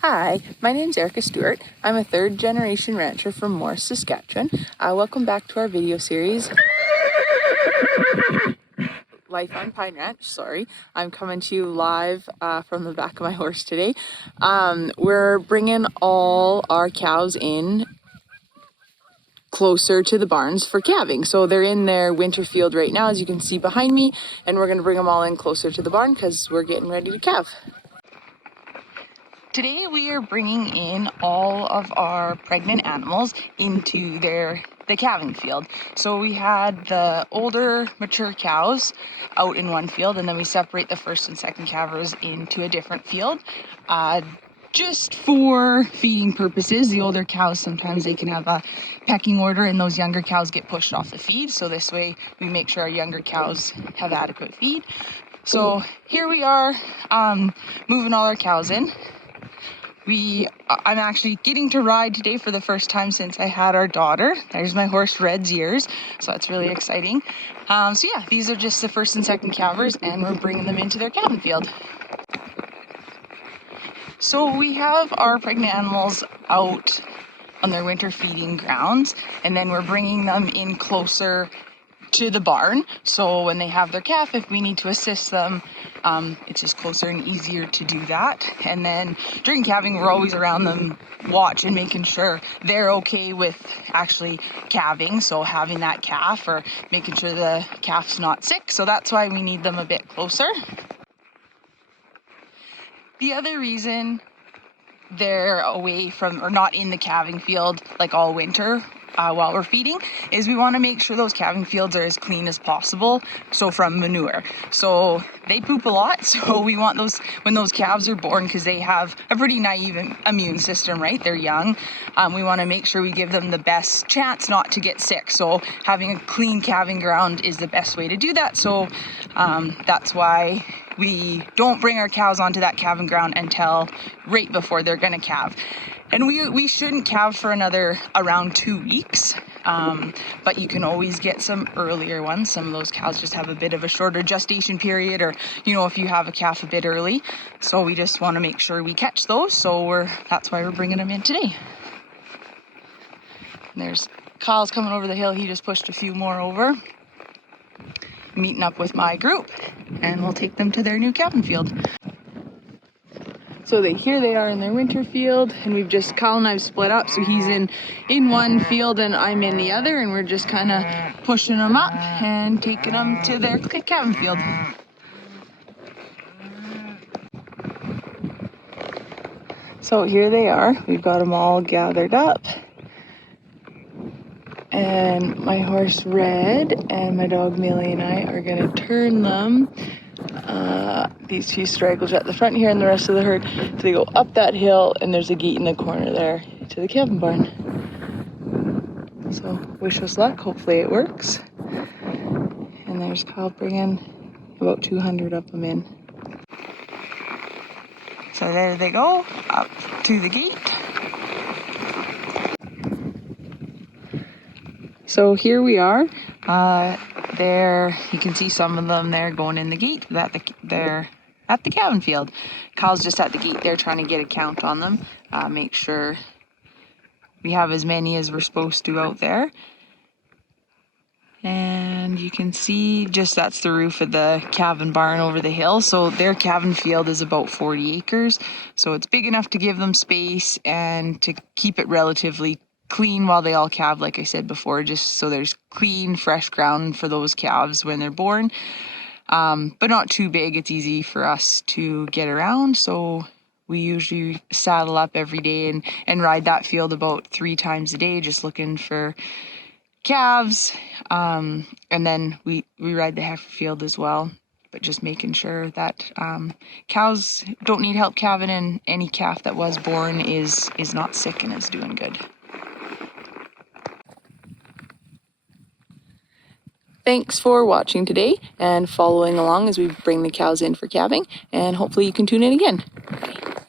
Hi, my name's Erika Stewart. I'm a third-generation rancher from Morris, Saskatchewan. Welcome back to our video series, Life on Pine Ranch. Sorry, I'm coming to you live from the back of my horse today. We're bringing all our cows in closer to the barns for calving. So they're in their winter field right now, as you can see behind me, and we're going to bring them all in closer to the barn because we're getting ready to calve. Today we are bringing in all of our pregnant animals into the calving field. So we had the older mature cows out in one field, and then we separate the first and second calvers into a different field. Just for feeding purposes. The older cows, sometimes they can have a pecking order and those younger cows get pushed off the feed. So this way we make sure our younger cows have adequate feed. So here we are moving all our cows in. I'm actually getting to ride today for the first time since I had our daughter. There's my horse Red's ears, so that's really exciting. So yeah, these are just the first and second calvers, and we're bringing them into their calving field. So we have our pregnant animals out on their winter feeding grounds, and then we're bringing them in closer to the barn. So when they have their calf, if we need to assist them, it's just closer and easier to do that. And then during calving, we're always around them watching, making sure they're okay with actually calving, so having that calf, or making sure the calf's not sick. So that's why we need them a bit closer. The other reason they're away from, or not in the calving field like all winter while we're feeding, is we want to make sure those calving fields are as clean as possible, so from manure. So they poop a lot, so we want those, when those calves are born, because they have a pretty naive immune system, right? They're young. We want to make sure we give them the best chance not to get sick. So having a clean calving ground is the best way to do that. So that's why we don't bring our cows onto that calving ground until right before they're going to calve. And we shouldn't calve for another around 2 weeks, but you can always get some earlier ones. Some of those cows just have a bit of a shorter gestation period, or, you know, if you have a calf a bit early. So we just want to make sure we catch those. So that's why we're bringing them in today. And there's Kyle's coming over the hill. He just pushed a few more over, meeting up with my group, and we'll take them to their new calving field. So here they are in their winter field, and we've just, Kyle and I've split up, so he's in one field and I'm in the other, and we're just kind of pushing them up and taking them to their calving field. So here they are. We've got them all gathered up, and my horse Red and my dog Millie and I are going to turn them. These two stragglers at the front here, and the rest of the herd, so they go up that hill, and there's a gate in the corner there to the calving barn. So wish us luck, hopefully it works. And there's Kyle bringing about 200 of them in. So there they go, up to the gate. So here we are. There you can see some of them there going in the gate. They're at the calving field. Kyle's just at the gate there trying to get a count on them. Make sure we have as many as we're supposed to out there. And you can see just that's the roof of the calving barn over the hill. So their calving field is about 40 acres. So it's big enough to give them space and to keep it relatively clean while they all calve, like I said before, just so there's clean, fresh ground for those calves when they're born. But not too big. It's easy for us to get around. So we usually saddle up every day and ride that field about 3 times a day, just looking for calves. And then we ride the heifer field as well, but just making sure that cows don't need help calving, and any calf that was born is not sick and is doing good. Thanks for watching today and following along as we bring the cows in for calving, and hopefully you can tune in again.